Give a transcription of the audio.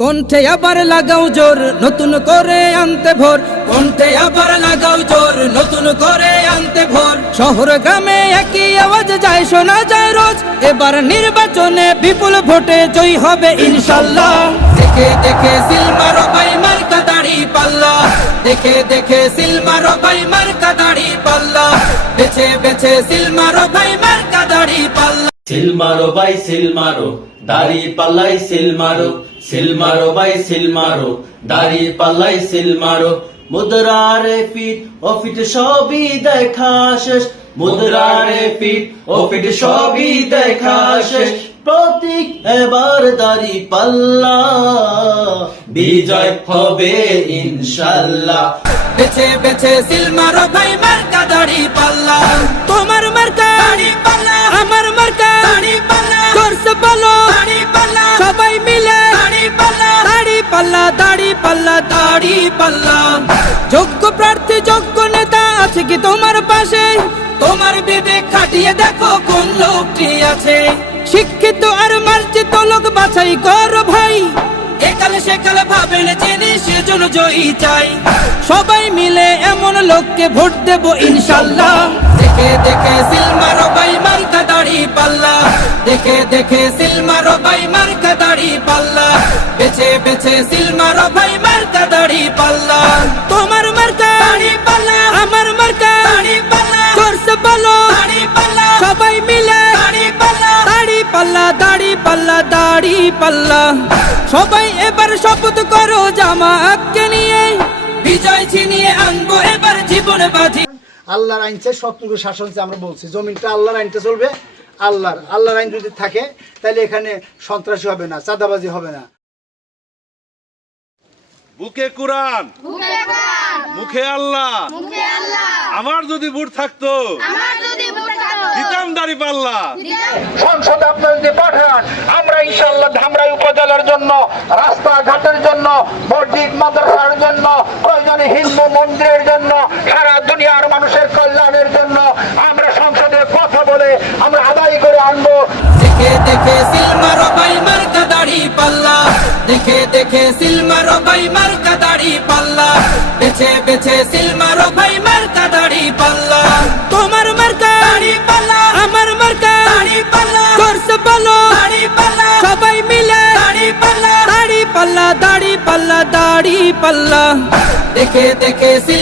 কণ্ঠে আবার লাগাও জোর নতুন করে আনতে ভোর, কণ্ঠে আবার লাগাও জোর নতুন করে আনতে ভোর। শহর গ্রামে একই আওয়াজ যায় শোনা যায় রোজ, এবার নির্বাচনে বিপুল ভোটে জয়ী হবে ইনশাল্লাহ। দেখে দেখে সিল মারো ভাই মার্কা দাড়ি পাল্লা, দেখে দেখে সিল মারো ভাই মার্কা দাড়ি পাল্লা, বেছে বেছে সিল মারো ভাই মার্কা দাড়ি পাল্লা। সিল মারো ভাই সিল মারো, দাড়ি পাল্লাই সিল মারো, সিল মারো ভাই সিল মারো, দাড়ি পাল্লাই সিল মারো। মুদ্রারে ফিট ও ফিট সবই দেখা শেষ, মুদ্রারে ফিট ও ফিট সবই দেখা শেষ। প্রতীক এবার দাড়ি পাল্লা, বিজয় হবে ইনশাল্লাহ। বেছে বেছে সিল মারো ভাই মার্কা দাড়ি পাল্লা, তোমার মার্কা দাড়ি পাল্লা, আমার মার্কা দাড়ি পাল্লা, জোরসে বলো দাড়ি পাল্লা, সবাই মিলে দাড়ি পাল্লা, দাড়ি পাল্লা, দাড়ি পাল্লা, দাড়ি পাল্লা। যোগ্য প্রার্থী যোগ্য নেতা আছে কি তোমার পাশে? তোমার বিবেক খাটিয়ে দেখো কোন লোকটি আছে। শিক্ষিত আর মার্জিত লোক বাছাই করো ভাই, একালে সেকালে ভাবেন জেনে সেজন্য জয়ী চাই। সবাই মিলে এমন লোককে ভোট দেব ইনশাল্লাহ। দেখে দেখে সিল মারো ভাই মার্কা দাড়ি পাল্লা, দেখে দেখে সিল মারো ভাই মার্কা দাড়ি পাল্লা, বেছে বেছে সিল মারো ভাই মার্কা দাড়ি পাল্লা। তোমার মার্কা দাড়ি পাল্লা, আমার মার্কা দাড়ি পাল্লা, জোরসে বলো দাড়ি পাল্লা, সবাই মিলে দাড়ি পাল্লা, দাড়ি পাল্লা, দাড়ি পাল্লা, দাড়ি পাল্লা। সবাই এবার শপথ করো জামাতকে নিয়ে, বিজয় ছিনিয়ে আনবো এবার জীবন বাজি। আল্লাহর আইন চাই, শত্রুকে শাসন চাই। আমরা বলছি জমিনটা আল্লাহর আইনটা চলবে, আল্লাহর আইন যদি থাকে তাহলে এখানে সন্ত্রাসী হবে না, চাঁদাবাজি হবে না। বুকে কোরআন মুখে আল্লাহ, আমার যদি ভোট থাকতো দিতাম দাড়ি পাল্লা। সংসদে আপনারা যদি পাঠান, আমরা ইনশাআল্লাহ ধামরাই উপজেলার জন্য, রাস্তাঘাটের জন্য, মসজিদ মাদ্রাসার জন্য, প্রয়োজনে হিন্দু মন্দিরের জন্য, সারা দুনিয়ার মানুষের কল্যাণের জন্য আমরা সংসদে কথা বলে আমরা আদায় করে আনবো। দেখে দেখে সিল মারো ভাই মার্কা দাড়ি পাল্লা, দেখে দেখে সিল মারো ভাই মার্কা দাড়ি পাল্লা, বেছে বেছে সিল মারো ভাই মার্কা দাড়ি পাল্লা। তোমার মার্কা দাড়ি পাল্লা, আমার মার্কা দাড়ি পাল্লা, জোরসে বলো দাড়ি পাল্লা, সবাই মিলে দাড়ি পাল্লা, দাড়ি পাল্লা, দাড়ি পাল্লা, দাড়ি পাল্লা। দেখে দেখে সিল